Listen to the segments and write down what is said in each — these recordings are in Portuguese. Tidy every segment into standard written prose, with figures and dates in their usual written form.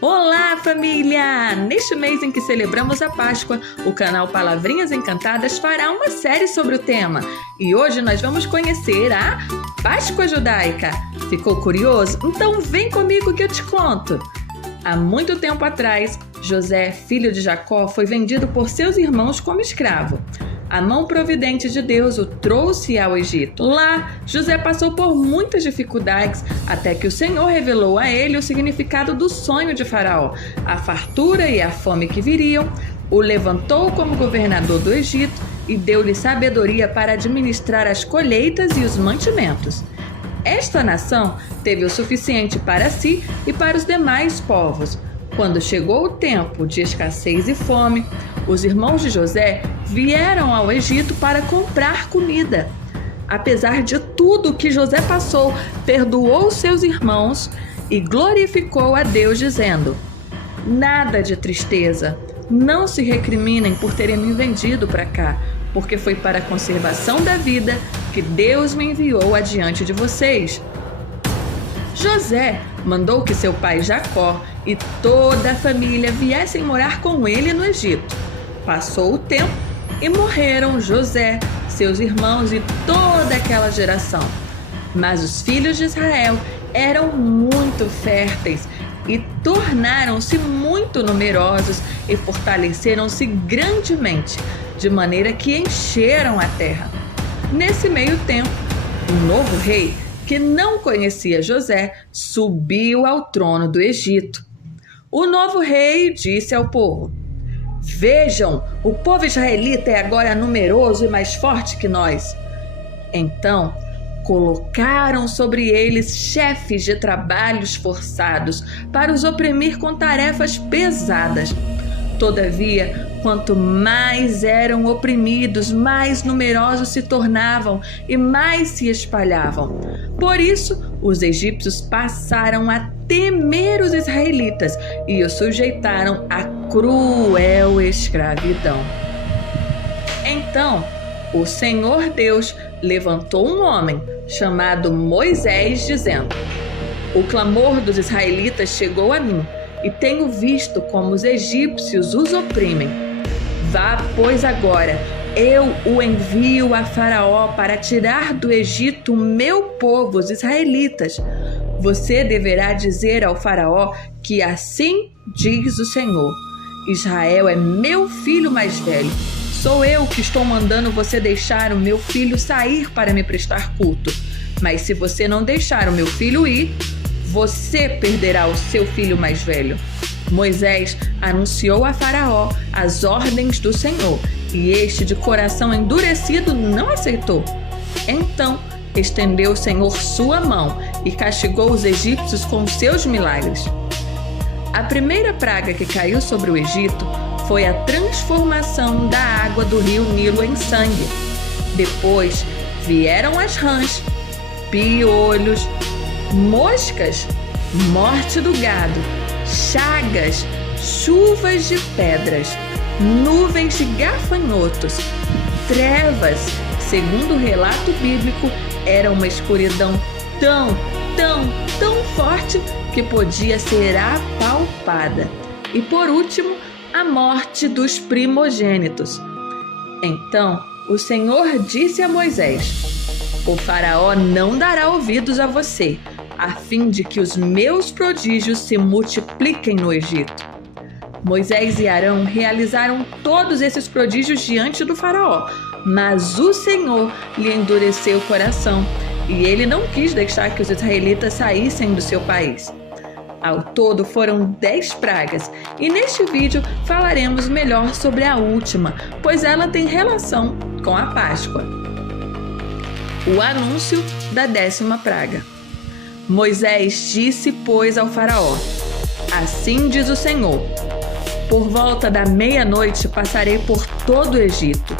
Olá, família! Neste mês em que celebramos a Páscoa, o canal Palavrinhas Encantadas fará uma série sobre o tema. E hoje nós vamos conhecer a Páscoa Judaica. Ficou curioso? Então vem comigo que eu te conto. Há muito tempo atrás, José, filho de Jacó, foi vendido por seus irmãos como escravo. A mão providente de Deus o trouxe ao Egito. Lá, José passou por muitas dificuldades, até que o Senhor revelou a ele o significado do sonho de Faraó, a fartura e a fome que viriam, o levantou como governador do Egito e deu-lhe sabedoria para administrar as colheitas e os mantimentos. Esta nação teve o suficiente para si e para os demais povos. Quando chegou o tempo de escassez e fome, os irmãos de José vieram ao Egito para comprar comida. Apesar de tudo que José passou, perdoou seus irmãos e glorificou a Deus, dizendo: "Nada de tristeza, não se recriminem por terem me vendido para cá, porque foi para a conservação da vida que Deus me enviou adiante de vocês." José mandou que seu pai Jacó e toda a família viessem morar com ele no Egito. Passou o tempo e morreram José, seus irmãos e toda aquela geração. Mas os filhos de Israel eram muito férteis e tornaram-se muito numerosos e fortaleceram-se grandemente, de maneira que encheram a terra. Nesse meio tempo, um novo rei, que não conhecia José, subiu ao trono do Egito. O novo rei disse ao povo: "Vejam, o povo israelita é agora numeroso e mais forte que nós." Então, colocaram sobre eles chefes de trabalhos forçados para os oprimir com tarefas pesadas. Todavia, quanto mais eram oprimidos, mais numerosos se tornavam e mais se espalhavam. Por isso, os egípcios passaram a temer os israelitas e os sujeitaram à cruel escravidão. Então, o Senhor Deus levantou um homem chamado Moisés, dizendo: "O clamor dos israelitas chegou a mim, e tenho visto como os egípcios os oprimem. Vá, pois, agora, eu o envio a Faraó para tirar do Egito o meu povo, os israelitas. Você deverá dizer ao Faraó que assim diz o Senhor: Israel é meu filho mais velho. Sou eu que estou mandando você deixar o meu filho sair para me prestar culto. Mas se você não deixar o meu filho ir, você perderá o seu filho mais velho." Moisés anunciou a Faraó as ordens do Senhor, e este, de coração endurecido, não aceitou. Então estendeu o Senhor sua mão e castigou os egípcios com seus milagres. A primeira praga que caiu sobre o Egito foi a transformação da água do rio Nilo em sangue. Depois vieram as rãs, piolhos, moscas, morte do gado, chagas, chuvas de pedras, nuvens de gafanhotos, trevas. Segundo o relato bíblico, era uma escuridão tão forte que podia ser apalpada. E por último, a morte dos primogênitos. Então o Senhor disse a Moisés: "O Faraó não dará ouvidos a você, a fim de que os meus prodígios se multipliquem no Egito." Moisés e Arão realizaram todos esses prodígios diante do Faraó, mas o Senhor lhe endureceu o coração e ele não quis deixar que os israelitas saíssem do seu país. Ao todo foram 10 pragas, e neste vídeo falaremos melhor sobre a última, pois ela tem relação com a Páscoa. O anúncio da 10ª praga. Moisés disse, pois, ao Faraó: "Assim diz o Senhor: por volta da meia-noite passarei por todo o Egito.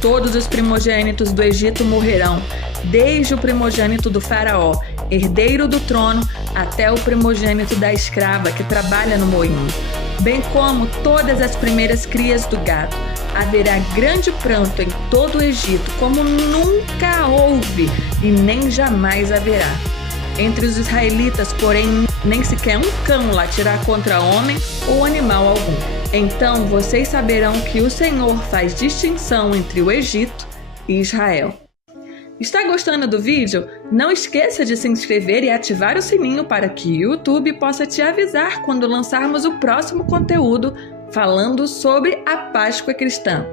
Todos os primogênitos do Egito morrerão, desde o primogênito do Faraó, herdeiro do trono, até o primogênito da escrava que trabalha no moinho, bem como todas as primeiras crias do gado. Haverá grande pranto em todo o Egito, como nunca houve e nem jamais haverá. Entre os israelitas, porém, nem sequer um cão latirá contra homem ou animal algum. Então vocês saberão que o Senhor faz distinção entre o Egito e Israel. Está gostando do vídeo? Não esqueça de se inscrever e ativar o sininho para que o YouTube possa te avisar quando lançarmos o próximo conteúdo falando sobre a Páscoa cristã.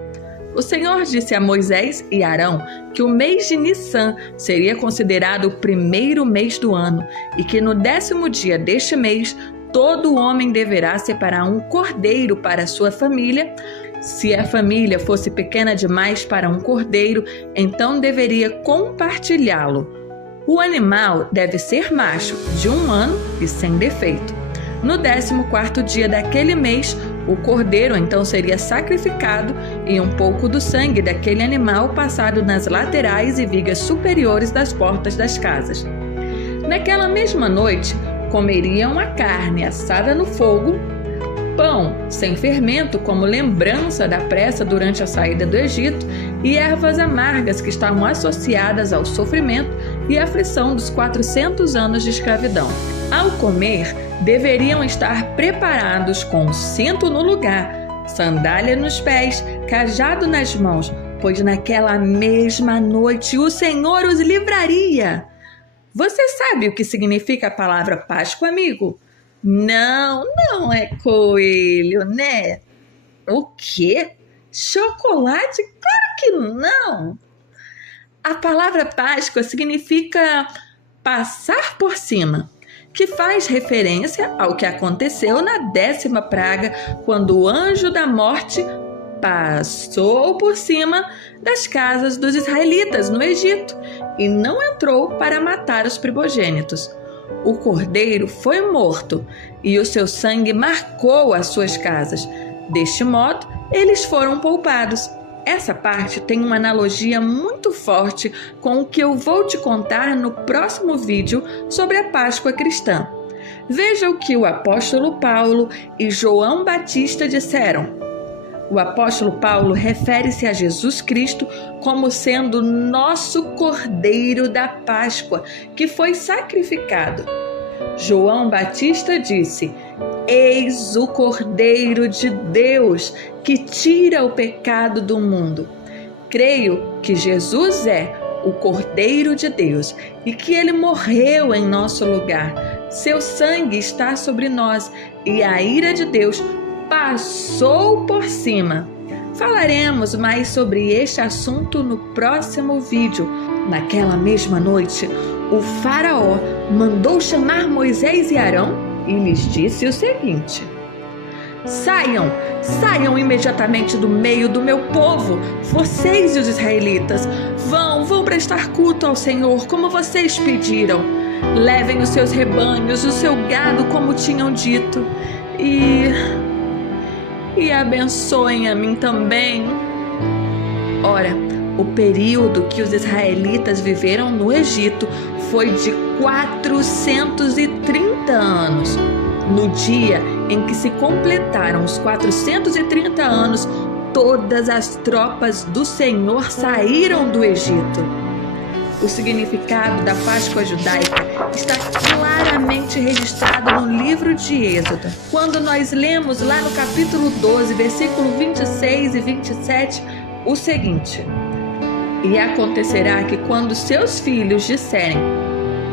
O Senhor disse a Moisés e Arão que o mês de Nissan seria considerado o primeiro mês do ano e que no 10º dia deste mês todo homem deverá separar um cordeiro para sua família. Se a família fosse pequena demais para um cordeiro, então deveria compartilhá-lo. O animal deve ser macho, de 1 ano e sem defeito. No 14º dia daquele mês, o cordeiro então seria sacrificado e um pouco do sangue daquele animal passado nas laterais e vigas superiores das portas das casas. Naquela mesma noite, comeriam a carne assada no fogo, pão sem fermento como lembrança da pressa durante a saída do Egito e ervas amargas que estavam associadas ao sofrimento e aflição dos 400 anos de escravidão. Ao comer, deveriam estar preparados com cinto no lugar, sandália nos pés, cajado nas mãos, pois naquela mesma noite o Senhor os livraria. Você sabe o que significa a palavra Páscoa, amigo? Não é coelho, né? O quê? Chocolate? Claro que não! A palavra Páscoa significa passar por cima, que faz referência ao que aconteceu na 10ª praga, quando o anjo da morte passou por cima das casas dos israelitas no Egito e não entrou para matar os primogênitos. O cordeiro foi morto e o seu sangue marcou as suas casas. Deste modo, eles foram poupados. Essa parte tem uma analogia muito forte com o que eu vou te contar no próximo vídeo sobre a Páscoa cristã. Veja o que o apóstolo Paulo e João Batista disseram. O apóstolo Paulo refere-se a Jesus Cristo como sendo nosso Cordeiro da Páscoa, que foi sacrificado. João Batista disse: Eis o Cordeiro de Deus que tira o pecado do mundo. Creio que Jesus é o Cordeiro de Deus e que ele morreu em nosso lugar. Seu sangue está sobre nós e a ira de Deus passou por cima. Falaremos mais sobre este assunto no próximo vídeo. Naquela mesma noite, o faraó mandou chamar Moisés e Arão e lhes disse o seguinte: Saiam imediatamente do meio do meu povo, vocês e os israelitas. Vão prestar culto ao Senhor, como vocês pediram. Levem os seus rebanhos, o seu gado, como tinham dito. E abençoem a mim também. Ora, o período que os israelitas viveram no Egito foi de 430 anos. No dia em que se completaram os 430 anos, todas as tropas do Senhor saíram do Egito. O significado da Páscoa judaica está claramente registrado no livro de Êxodo. Quando nós lemos lá no capítulo 12, versículo 26 e 27, o seguinte: E acontecerá que quando seus filhos disserem: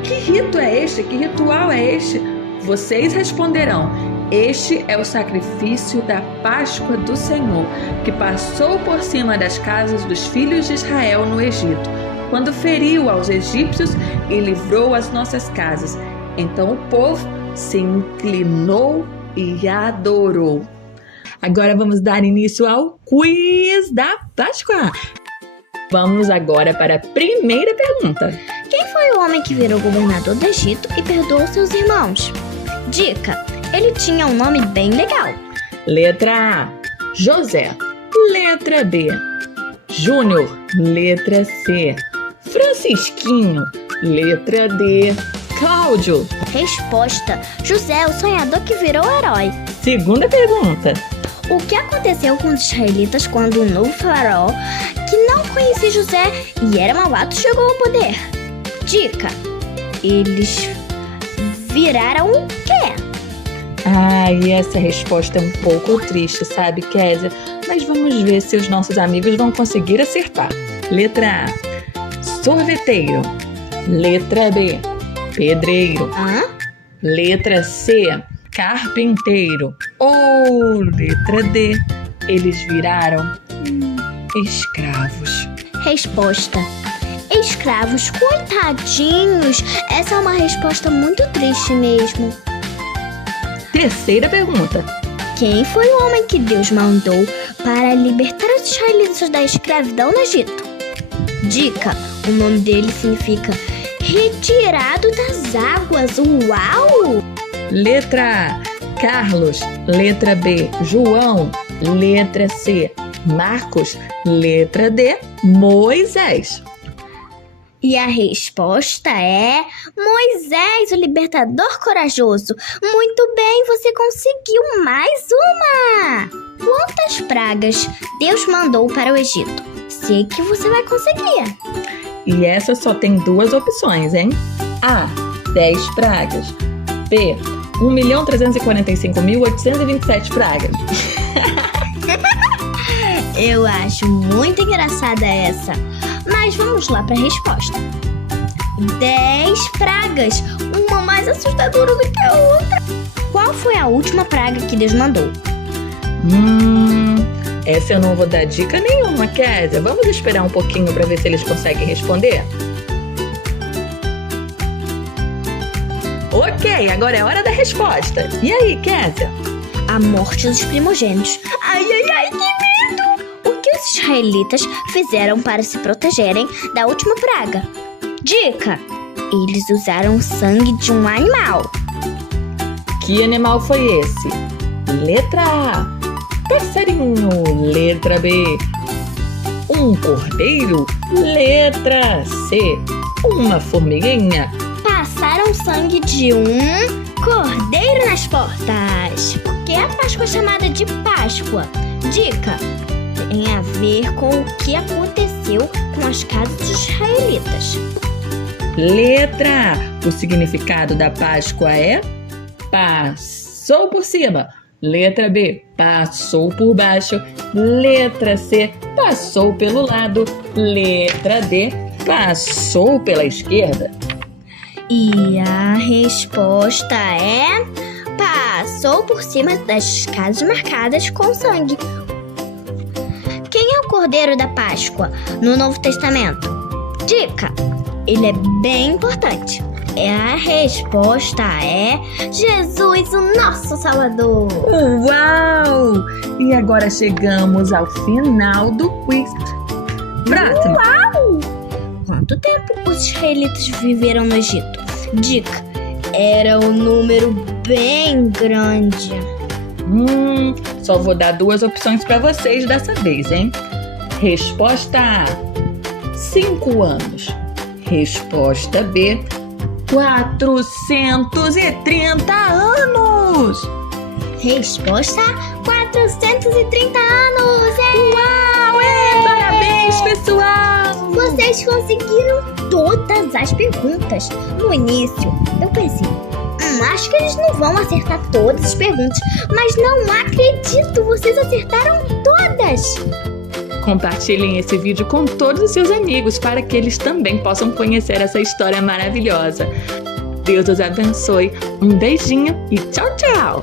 Que rito é este? Que ritual é este? Vocês responderão: Este é o sacrifício da Páscoa do Senhor, que passou por cima das casas dos filhos de Israel no Egito, quando feriu aos egípcios e livrou as nossas casas. Então o povo se inclinou e adorou. Agora vamos dar início ao quiz da Páscoa. Vamos agora para a primeira pergunta. Quem foi o homem que virou governador do Egito e perdoou seus irmãos? Dica: ele tinha um nome bem legal. Letra A, José. Letra B, Júnior. Letra C, Francisquinho. Letra D, Cláudio. Resposta: José, o sonhador que virou herói. Segunda pergunta. O que aconteceu com os israelitas quando um novo faraó, que não conhecia José e era malvado, chegou ao poder? Dica: eles viraram o quê? E essa resposta é um pouco triste, sabe, Kézia? Mas vamos ver se os nossos amigos vão conseguir acertar. Letra A, sorveteiro. Letra B, pedreiro. Letra C, carpinteiro. Ou letra D, eles viraram escravos. Resposta: escravos, coitadinhos. Essa é uma resposta muito triste mesmo. Terceira pergunta. Quem foi o homem que Deus mandou para libertar os israelitas da escravidão no Egito? Dica: o nome dele significa retirado das águas. Uau! Letra A, Carlos. Letra B, João. Letra C, Marcos. Letra D, Moisés. E a resposta é Moisés, o libertador corajoso. Muito bem, você conseguiu mais uma! Quantas pragas Deus mandou para o Egito? Sei que você vai conseguir. E essa só tem duas opções, hein? A, 10 pragas. B, 1.345.827 pragas. Eu acho muito engraçada essa. Mas vamos lá para a resposta. 10 pragas, uma mais assustadora do que a outra. Qual foi a última praga que Deus mandou? Essa eu não vou dar dica nenhuma, Kézia. Vamos esperar um pouquinho para ver se eles conseguem responder? Ok, agora é hora da resposta. E aí, Kézia? A morte dos primogênitos. Ai, que medo! O que os israelitas fizeram para se protegerem da última praga? Dica: eles usaram o sangue de um animal. Que animal foi esse? Letra A, passarinho. Letra B, um cordeiro. Letra C, uma formiguinha. Passaram sangue de um cordeiro nas portas. Por que a Páscoa é chamada de Páscoa? Dica: tem a ver com o que aconteceu com as casas dos israelitas. Letra A, o significado da Páscoa é passou por cima. Letra B, passou por baixo. Letra C, passou pelo lado. Letra D, passou pela esquerda. E a resposta é passou por cima das casas marcadas com sangue. Quem é o Cordeiro da Páscoa no Novo Testamento? Dica: ele é bem importante. A resposta é Jesus, o nosso Salvador. Uau! E agora chegamos ao final do quiz. Próximo. Uau! Quanto tempo os israelitas viveram no Egito? Dica: era um número bem grande. Só vou dar duas opções para vocês dessa vez, hein? Resposta A, 5 anos. Resposta B, 430 anos. Resposta A, 430 anos. Uau! Parabéns, pessoal! Vocês conseguiram todas as perguntas. No início, eu pensei, acho que eles não vão acertar todas as perguntas, mas não acredito, vocês acertaram todas. Compartilhem esse vídeo com todos os seus amigos para que eles também possam conhecer essa história maravilhosa. Deus os abençoe. Um beijinho e tchau, tchau!